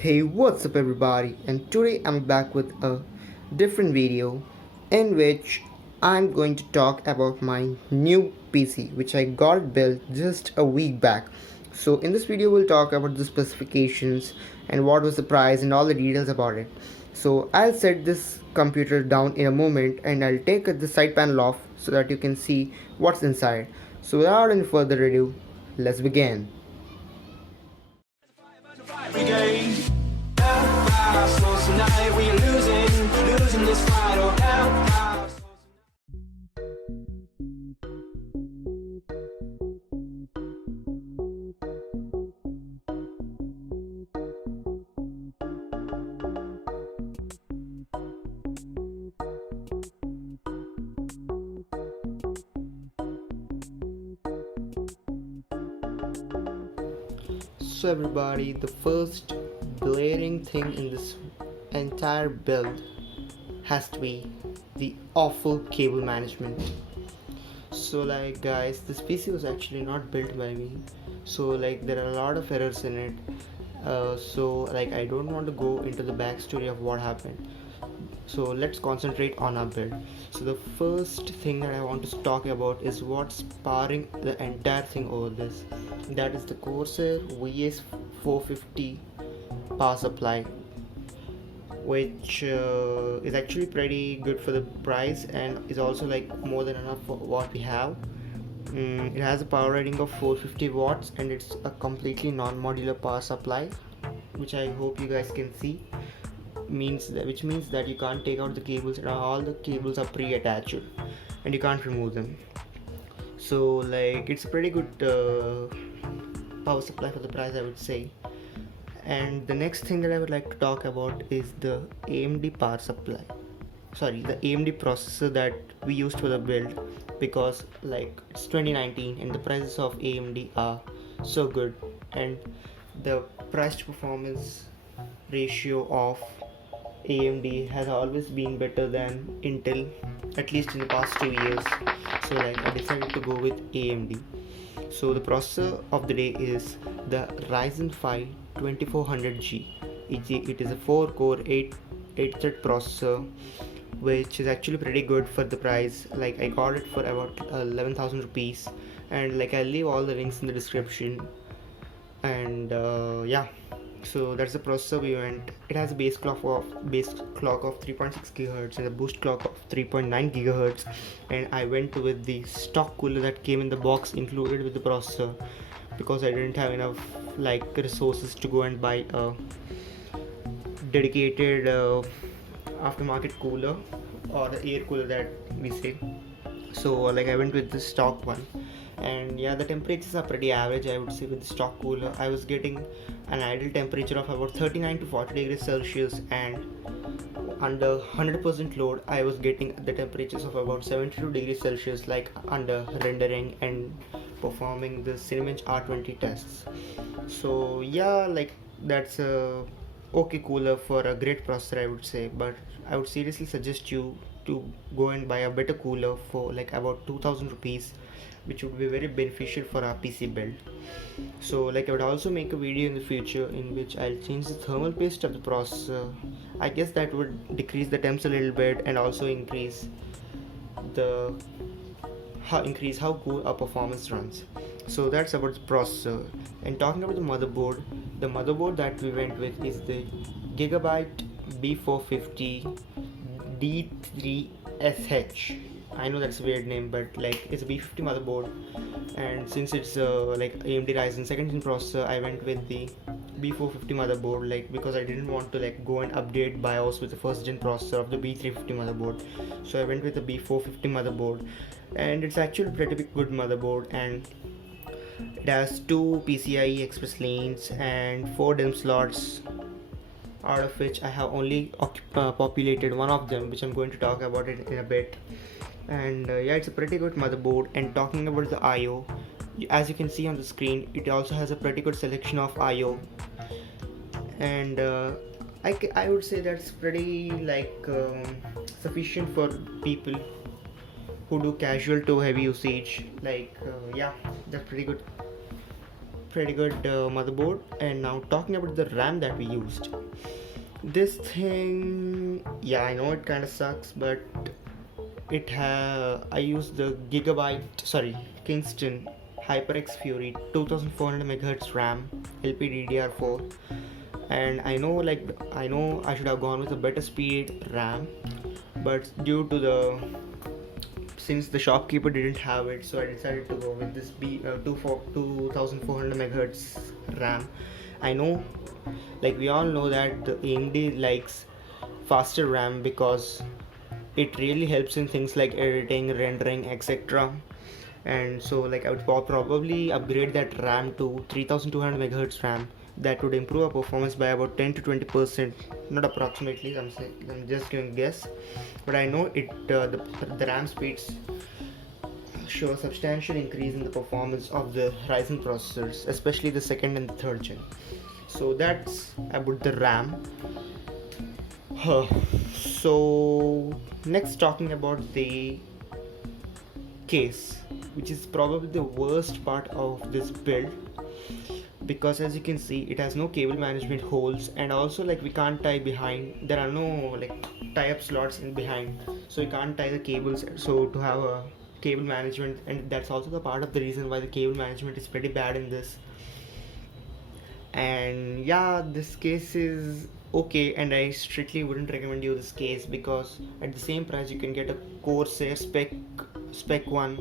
Hey, what's up everybody? And today I'm back with a different video in which I'm going to talk about my new PC which I got built just a week back. So in this video we'll talk about the specifications and what was the price and all the details about it. So I'll set this computer down in a moment and I'll take the side panel off so that you can see what's inside. So without any further ado, let's begin. Tonight we are losing this fight. Oh, now. So everybody, the first glaring thing in this entire build has to be the awful cable management. So like guys, this PC was actually not built by me, so like there are a lot of errors in it. So like I don't want to go into the backstory of what happened, so let's concentrate on our build. So the first thing that I want to talk about is what's powering the entire thing over this. That is the Corsair VS 450 power supply, which is actually pretty good for the price and is also like more than enough for what we have. It has a power rating of 450 watts and it's a completely non-modular power supply, which I hope you guys can see. Which means that you can't take out the cables, and all the cables are pre-attached and you can't remove them. So like it's a pretty good power supply for the price, I would say. And the next thing that I would like to talk about is the AMD power supply, the AMD processor that we used for the build, because like it's 2019 and the prices of AMD are so good, and the price to performance ratio of AMD has always been better than Intel, at least in the past 2 years. So like I decided to go with AMD. So the processor of the day is the Ryzen 5 2400G. It is a 4-core 8-thread processor, which is actually pretty good for the price. Like I got it for about 11,000 rupees, and like I'll leave all the links in the description. And yeah, so that's the processor we went. It has a base clock of 3.6 GHz and a boost clock of 3.9 GHz, and I went with the stock cooler that came in the box included with the processor, because I didn't have enough like resources to go and buy a dedicated aftermarket cooler, or the air cooler that we say. So like I went with the stock one, and yeah, the temperatures are pretty average, I would say. With the stock cooler I was getting an ideal temperature of about 39 to 40 degrees Celsius, and under 100% load I was getting the temperatures of about 72 degrees Celsius, like under rendering and performing the Cinebench R20 tests. So yeah, like that's a okay cooler for a great processor, I would say. But I would seriously suggest you to go and buy a better cooler for like about 2000 rupees, which would be very beneficial for our PC build. So like I would also make a video in the future in which I'll change the thermal paste of the processor. I guess that would decrease the temps a little bit and also increase how cool our performance runs. So that's about the processor. And talking about the motherboard that we went with is the Gigabyte B450 D3SH. I know that's a weird name, but like it's a B50 motherboard, and since it's like AMD Ryzen 2nd gen processor, I went with the B450 motherboard, like because I didn't want to like go and update BIOS with the first gen processor of the B350 motherboard. So I went with the B450 motherboard, and it's actually pretty good motherboard, and it has 2 PCIe Express lanes and 4 DIMM slots, out of which I have only populated one of them, which I'm going to talk about it in a bit. And yeah, it's a pretty good motherboard. And talking about the IO, as you can see on the screen, it also has a pretty good selection of IO, and I would say that's pretty like sufficient for people who do casual to heavy usage. Like yeah, that's pretty good. pretty good motherboard. And now talking about the RAM that we used. This thing, yeah, I know it kind of sucks, but I used the Kingston HyperX Fury 2400 MHz RAM LPDDR4, and I know I should have gone with a better speed RAM, but due to since the shopkeeper didn't have it, so I decided to go with this 2400 MHz RAM. I know, like we all know that the AMD likes faster RAM because it really helps in things like editing, rendering, etc. And so like I would probably upgrade that RAM to 3200 MHz RAM. That would improve our performance by about 10 to 20%, not approximately, I'm just giving a guess, but I know the RAM speeds show a substantial increase in the performance of the Ryzen processors, especially the second and the third gen. So that's about the RAM. So next, talking about the case, which is probably the worst part of this build, because as you can see it has no cable management holes, and also like we can't tie behind, there are no like tie-up slots in behind, so you can't tie the cables, so to have a cable management, and that's also the part of the reason why the cable management is pretty bad in this. And yeah, this case is okay, and I strictly wouldn't recommend you this case, because at the same price you can get a Corsair spec 1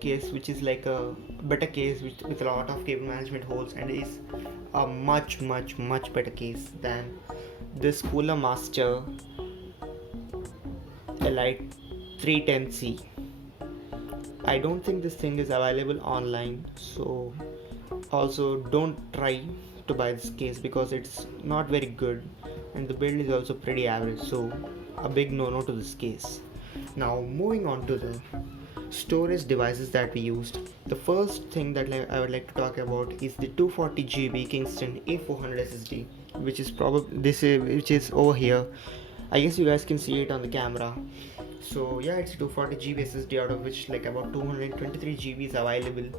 case, which is like a better case with a lot of cable management holes, and is a much better case than this Cooler Master Elite 310C. I don't think this thing is available online, so also don't try to buy this case because it's not very good, and the build is also pretty average, so a big no to this case. Now moving on to the storage devices that we used. The first thing that I would like to talk about is the 240GB Kingston A400 SSD, which is over here. I guess you guys can see it on the camera. So yeah, it's 240GB SSD, out of which like about 223GB is available,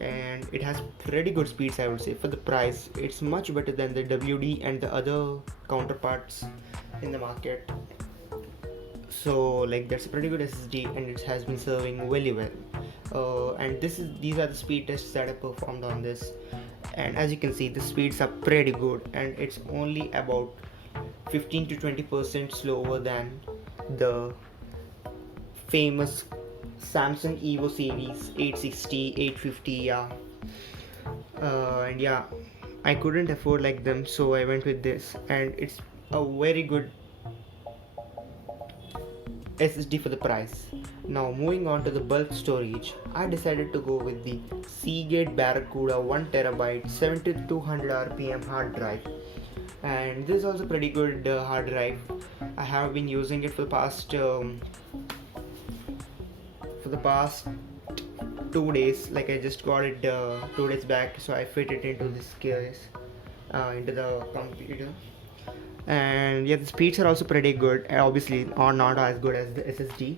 and it has pretty good speeds, I would say. For the price, it's much better than the WD and the other counterparts in the market. So like that's a pretty good SSD, and it has been serving really well. And these are the speed tests that I performed on this, and as you can see the speeds are pretty good, and it's only about 15 to 20% slower than the famous Samsung Evo series 860, 850, yeah. And yeah, I couldn't afford like them, so I went with this, and it's a very good SSD for the price. Now moving on to the bulk storage, I decided to go with the Seagate Barracuda 1TB 7200 RPM hard drive, and this is also pretty good hard drive. I have been using it for the past 2 days. Like I just got it 2 days back, so I fit it into this case, into the computer. And yeah, the speeds are also pretty good, obviously are not as good as the SSD,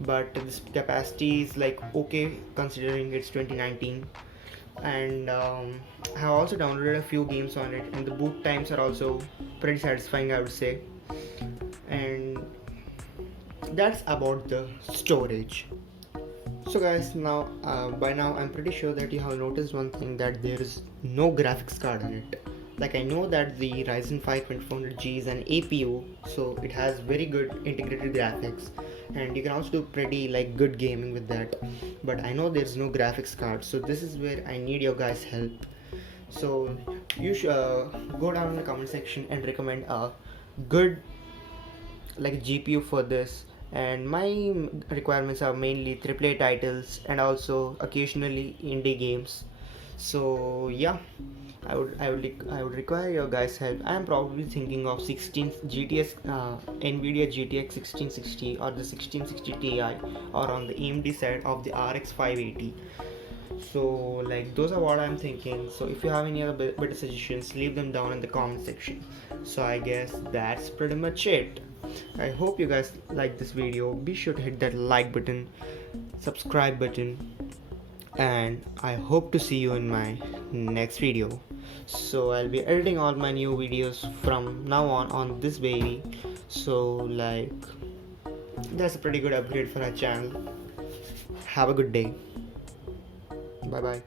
but this capacity is like okay considering it's 2019. And I have also downloaded a few games on it, and the boot times are also pretty satisfying, I would say. And that's about the storage. So guys, by now I'm pretty sure that you have noticed one thing, that there is no graphics card in it. Like I know that the Ryzen 5 2400G is an APU, so it has very good integrated graphics, and you can also do pretty like good gaming with that, but I know there's no graphics card, so this is where I need your guys' help. So you should go down in the comment section and recommend a good like GPU for this. And my requirements are mainly AAA titles and also occasionally indie games. So yeah, I would require your guys' help. I am probably thinking of 16 GTX NVIDIA GTX 1660 or the 1660 Ti, or on the AMD side of the RX 580. So like those are what I'm thinking. So if you have any other better suggestions, leave them down in the comment section. So I guess that's pretty much it. I hope you guys like this video. Be sure to hit that like button, subscribe button, and I hope to see you in my next video. So I'll be editing all my new videos from now on this baby. So like that's a pretty good upgrade for our channel. Have a good day. Bye bye.